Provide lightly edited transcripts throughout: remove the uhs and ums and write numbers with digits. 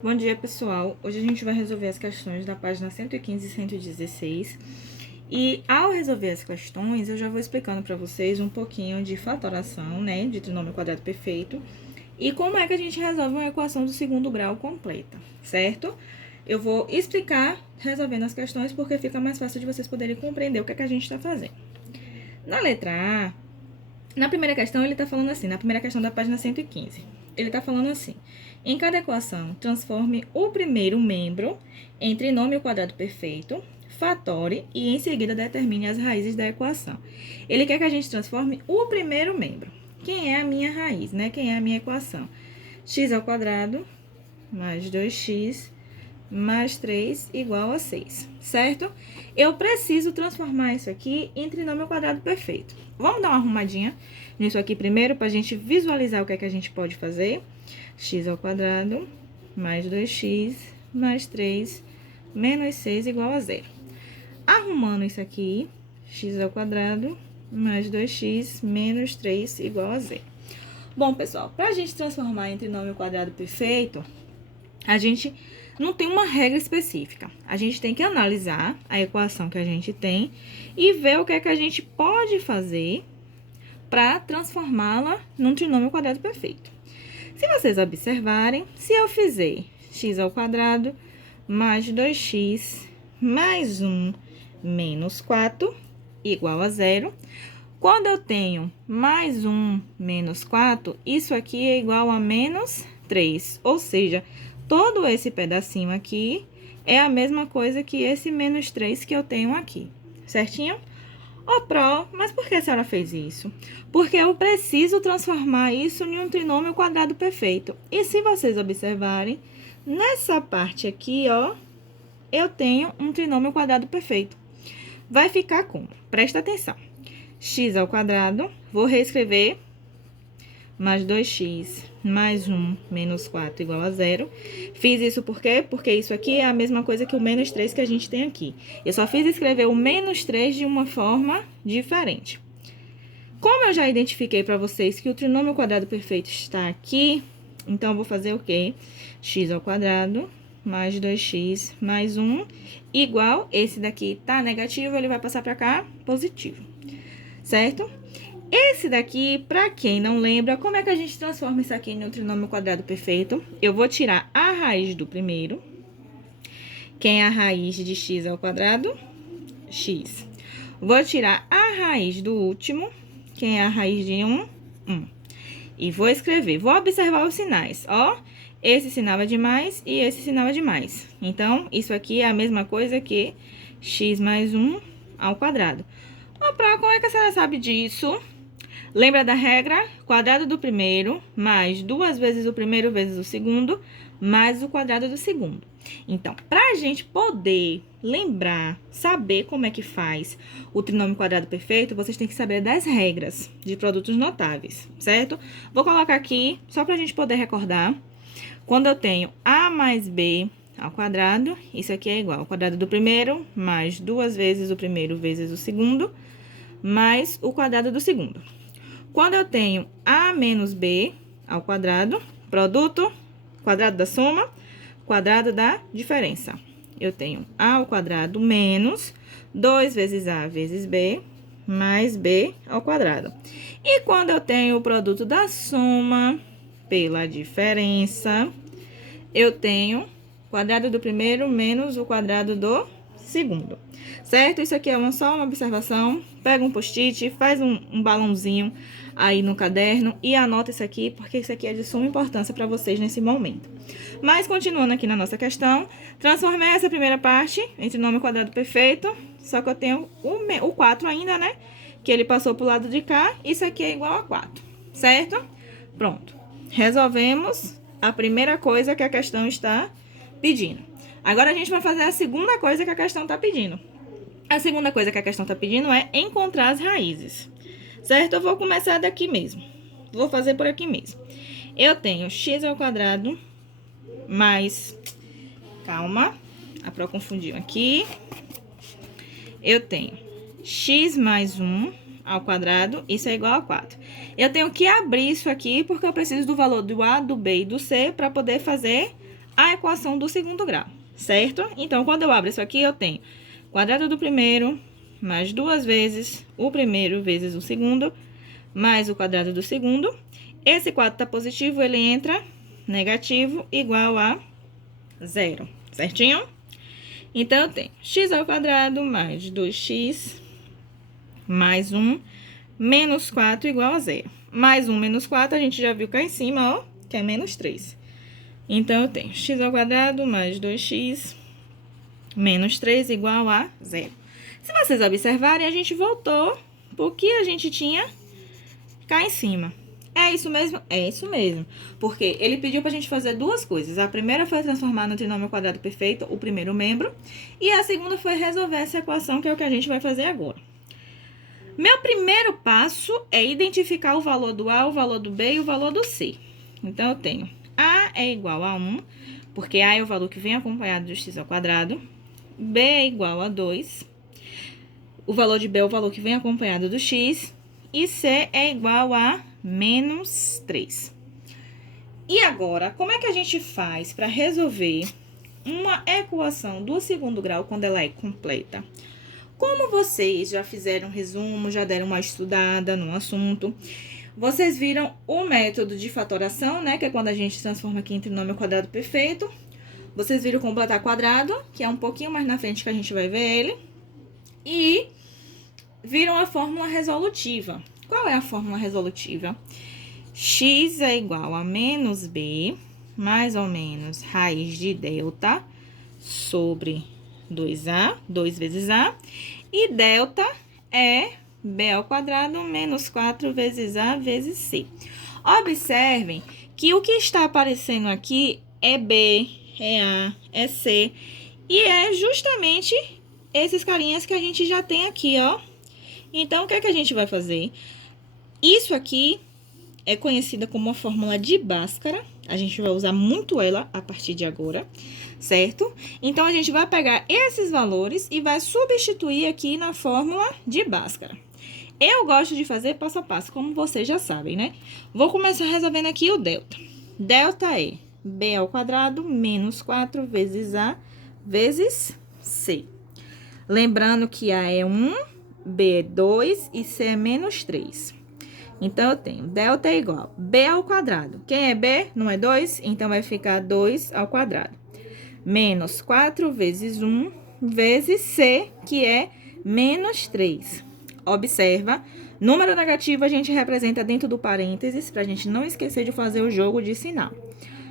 Bom dia, pessoal! Hoje a gente vai resolver as questões da página 115 e 116. E ao resolver as questões, eu já vou explicando para vocês um pouquinho de fatoração, né, de trinômio quadrado perfeito, e como é que a gente resolve uma equação do segundo grau completa, certo? Eu vou explicar resolvendo as questões porque fica mais fácil de vocês poderem compreender o que é que a gente está fazendo. Na letra A, na primeira questão, ele está falando assim, na primeira questão da página 115, ele está falando assim: em cada equação, transforme o primeiro membro em trinômio quadrado perfeito, fatore e em seguida determine as raízes da equação. Ele quer que a gente transforme o primeiro membro. Quem é a minha raiz, né? Quem é a minha equação? X ao quadrado mais 2x mais 3 igual a 6, certo? Eu preciso transformar isso aqui em trinômio quadrado perfeito. Vamos dar uma arrumadinha nisso aqui primeiro, para a gente visualizar o que é que a gente pode fazer. X ao quadrado mais 2x mais 3 menos 6 igual a 0. Arrumando isso aqui, x ao quadrado mais 2x menos 3 igual a 0. Bom, pessoal, para a gente transformar em trinômio quadrado perfeito, a gente não tem uma regra específica. A gente tem que analisar a equação que a gente tem e ver o que é que a gente pode fazer para transformá-la num trinômio quadrado perfeito. Se vocês observarem, se eu fizer x ao quadrado mais 2x mais 1 menos 4 igual a 0, quando eu tenho mais 1 menos 4, isso aqui é igual a menos 3, ou seja, todo esse pedacinho aqui é a mesma coisa que esse menos 3 que eu tenho aqui, certinho? Ô, Pro, mas por que a senhora fez isso? Porque eu preciso transformar isso em um trinômio quadrado perfeito. E se vocês observarem, nessa parte aqui, ó, eu tenho um trinômio quadrado perfeito. Vai ficar como? Presta atenção. X ao quadrado, vou reescrever, mais 2x mais 1 menos 4 igual a 0. Fiz isso por quê? Porque isso aqui é a mesma coisa que o menos 3 que a gente tem aqui. Eu só fiz escrever o menos 3 de uma forma diferente. Como eu já identifiquei para vocês que o trinômio quadrado perfeito está aqui, então eu vou fazer o quê? X ao quadrado mais 2x mais 1 igual, esse daqui tá negativo, ele vai passar para cá, positivo, certo? Esse daqui, para quem não lembra, como é que a gente transforma isso aqui em um trinômio quadrado perfeito? Eu vou tirar a raiz do primeiro. Quem é a raiz de x ao quadrado? X. Vou tirar a raiz do último. Quem é a raiz de 1? 1. E vou escrever. Vou observar os sinais, ó. Esse sinal é de mais e esse sinal é de mais. Então, isso aqui é a mesma coisa que x mais 1 ao quadrado. Ó, Pra, como é que a senhora sabe disso? Lembra da regra? Quadrado do primeiro mais 2 vezes o primeiro vezes o segundo, mais o quadrado do segundo. Então, para a gente poder lembrar, saber como é que faz o trinômio quadrado perfeito, vocês têm que saber das regras de produtos notáveis, certo? Vou colocar aqui, só para a gente poder recordar. Quando eu tenho a mais b ao quadrado, isso aqui é igual ao quadrado do primeiro, mais 2 vezes o primeiro vezes o segundo, mais o quadrado do segundo. Quando eu tenho a menos b ao quadrado, produto, quadrado da soma, quadrado da diferença. Eu tenho a ao quadrado menos 2 vezes a vezes b, mais b ao quadrado. E quando eu tenho o produto da soma pela diferença, eu tenho quadrado do primeiro menos o quadrado do segundo, certo? Isso aqui é só uma observação. Pega um post-it, faz um balãozinho aí no caderno e anota isso aqui, porque isso aqui é de suma importância para vocês nesse momento. Mas, continuando aqui na nossa questão, transformei essa primeira parte em trinômio quadrado perfeito, só que eu tenho o 4 ainda, né? Que ele passou pro lado de cá, isso aqui é igual a 4, certo? Pronto. Resolvemos a primeira coisa que a questão está pedindo. Agora, a gente vai fazer a segunda coisa que a questão está pedindo. A segunda coisa que a questão está pedindo é encontrar as raízes, certo? Eu vou começar daqui mesmo. Vou fazer por aqui mesmo. Eu tenho x ao quadrado mais... Calma, a Pro confundiu aqui. Eu tenho x mais 1 ao quadrado, isso é igual a 4. Eu tenho que abrir isso aqui porque eu preciso do valor do A, do B e do C para poder fazer a equação do segundo grau, certo? Então, quando eu abro isso aqui, eu tenho quadrado do primeiro mais 2 vezes o primeiro vezes o segundo, mais o quadrado do segundo. Esse 4 tá positivo, ele entra negativo, igual a 0, certinho? Então, eu tenho x ao quadrado mais 2x mais 1 menos 4 igual a 0. Mais 1 menos 4, a gente já viu cá em cima, ó, que é menos 3. Então, eu tenho x ao quadrado mais 2x menos 3 igual a 0. Se vocês observarem, a gente voltou pro que a gente tinha cá em cima. É isso mesmo? É isso mesmo. Porque ele pediu pra gente fazer duas coisas. A primeira foi transformar no trinômio quadrado perfeito o primeiro membro. E a segunda foi resolver essa equação, que é o que a gente vai fazer agora. Meu primeiro passo é identificar o valor do A, o valor do B e o valor do C. Então, eu tenho A é igual a 1, porque A é o valor que vem acompanhado do x ao quadrado. B é igual a 2. O valor de B é o valor que vem acompanhado do x. E C é igual a menos 3. E agora, como é que a gente faz para resolver uma equação do segundo grau quando ela é completa? Como vocês já fizeram um resumo, já deram uma estudada no assunto, vocês viram o método de fatoração, né? Que é quando a gente transforma aqui em trinômio quadrado perfeito. Vocês viram completar quadrado, que é um pouquinho mais na frente que a gente vai ver ele. E viram a fórmula resolutiva. Qual é a fórmula resolutiva? X é igual a menos b, mais ou menos raiz de delta, sobre 2a, 2 vezes a, e delta é b ao quadrado menos 4 vezes a vezes c. Observem que o que está aparecendo aqui é b, é a, é c, e é justamente esses carinhas que a gente já tem aqui, ó. Então, o que é que a gente vai fazer? Isso aqui é conhecida como a fórmula de Bhaskara. A gente vai usar muito ela a partir de agora, certo? Então, a gente vai pegar esses valores e vai substituir aqui na fórmula de Bhaskara. Eu gosto de fazer passo a passo, como vocês já sabem, né? Vou começar resolvendo aqui o delta. Delta é b ao quadrado menos 4 vezes a vezes c. Lembrando que a é 1, b é 2 e c é menos 3. Então, eu tenho delta é igual a b ao quadrado. Quem é b? Não é 2? Então, vai ficar 2 ao quadrado. Menos 4 vezes 1 vezes c, que é menos 3. Observa, número negativo a gente representa dentro do parênteses, para a gente não esquecer de fazer o jogo de sinal.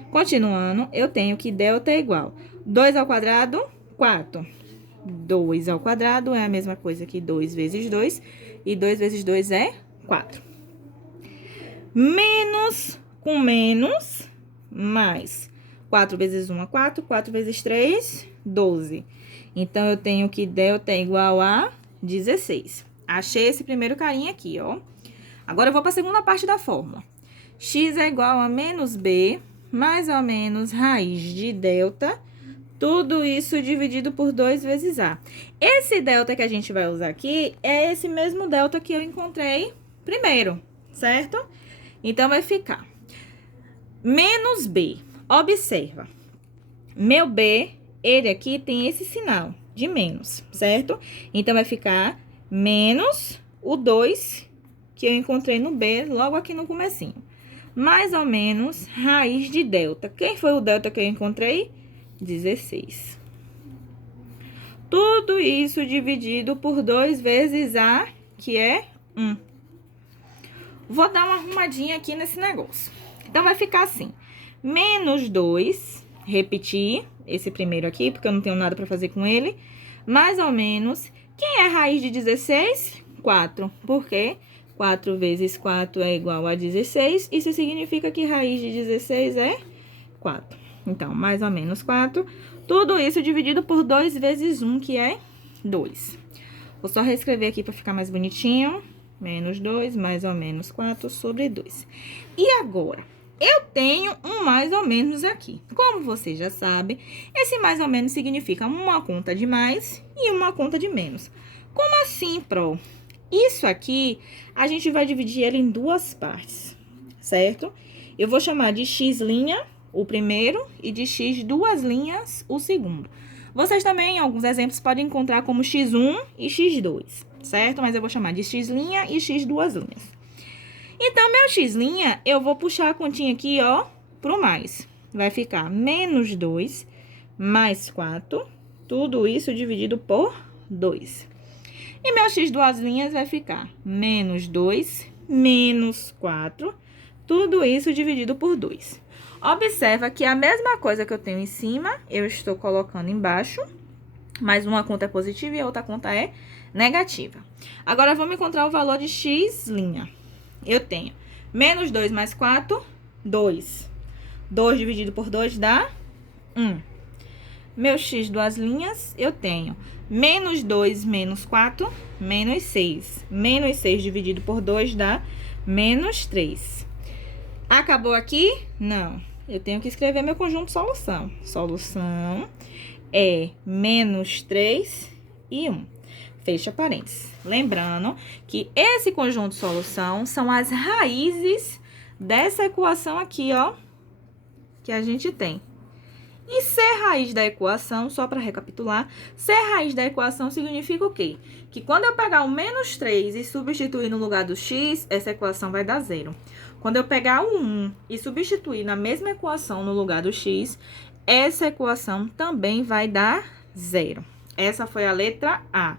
Continuando, eu tenho que delta é igual a 2 ao quadrado, 4. 2 ao quadrado é a mesma coisa que 2 vezes 2, e 2 vezes 2 é 4. Menos com menos, mais 4 vezes 1 é 4, 4 vezes 3, 12. Então, eu tenho que delta é igual a 16. Achei esse primeiro carinha aqui, ó. Agora, eu vou para a segunda parte da fórmula. X é igual a menos b, mais ou menos raiz de delta, tudo isso dividido por 2 vezes a. Esse delta que a gente vai usar aqui é esse mesmo delta que eu encontrei primeiro, certo? Então, vai ficar menos b. Observa, meu b, ele aqui tem esse sinal de menos, certo? Então, vai ficar menos o 2 que eu encontrei no b, logo aqui no comecinho. Mais ou menos raiz de delta. Quem foi o delta que eu encontrei? 16. Tudo isso dividido por 2 vezes a, que é 1. Vou dar uma arrumadinha aqui nesse negócio. Então, vai ficar assim. Menos 2, repetir esse primeiro aqui, porque eu não tenho nada para fazer com ele. Mais ou menos, quem é raiz de 16? 4. Por quê? 4 vezes 4 é igual a 16. Isso significa que raiz de 16 é 4. Então, mais ou menos 4. Tudo isso dividido por 2 vezes 1, que é 2. Vou só reescrever aqui para ficar mais bonitinho. Menos 2, mais ou menos 4 sobre 2. E agora, eu tenho um mais ou menos aqui. Como vocês já sabem, esse mais ou menos significa uma conta de mais e uma conta de menos. Como assim, Pro? Isso aqui, a gente vai dividir ele em duas partes, certo? Eu vou chamar de x', o primeiro e de x duas linhas o segundo. Vocês também, em alguns exemplos, podem encontrar como x1 e x2, certo? Mas eu vou chamar de x' e x duas linhas. Então, meu x', eu vou puxar a continha aqui, ó, pro mais. Vai ficar menos 2 mais 4, tudo isso dividido por 2. E meu x duas linhas vai ficar menos 2 menos 4, tudo isso dividido por 2. Observa que a mesma coisa que eu tenho em cima, eu estou colocando embaixo, mas uma conta é positiva e a outra conta é negativa. Agora, vamos encontrar o valor de x'. Eu tenho menos 2 mais 4, 2. 2 dividido por 2 dá 1. Meu x duas linhas, eu tenho menos 2 menos 4, menos 6. Menos 6 dividido por 2 dá menos 3. Acabou aqui? Não. Eu tenho que escrever meu conjunto de solução. Solução é menos 3 e 1. Fecha parênteses. Lembrando que esse conjunto de solução são as raízes dessa equação aqui, ó, que a gente tem. E ser raiz da equação, só para recapitular, ser raiz da equação significa o quê? Que quando eu pegar o menos 3 e substituir no lugar do x, essa equação vai dar 0. Quando eu pegar o 1 e substituir na mesma equação no lugar do x, essa equação também vai dar 0. Essa foi a letra A.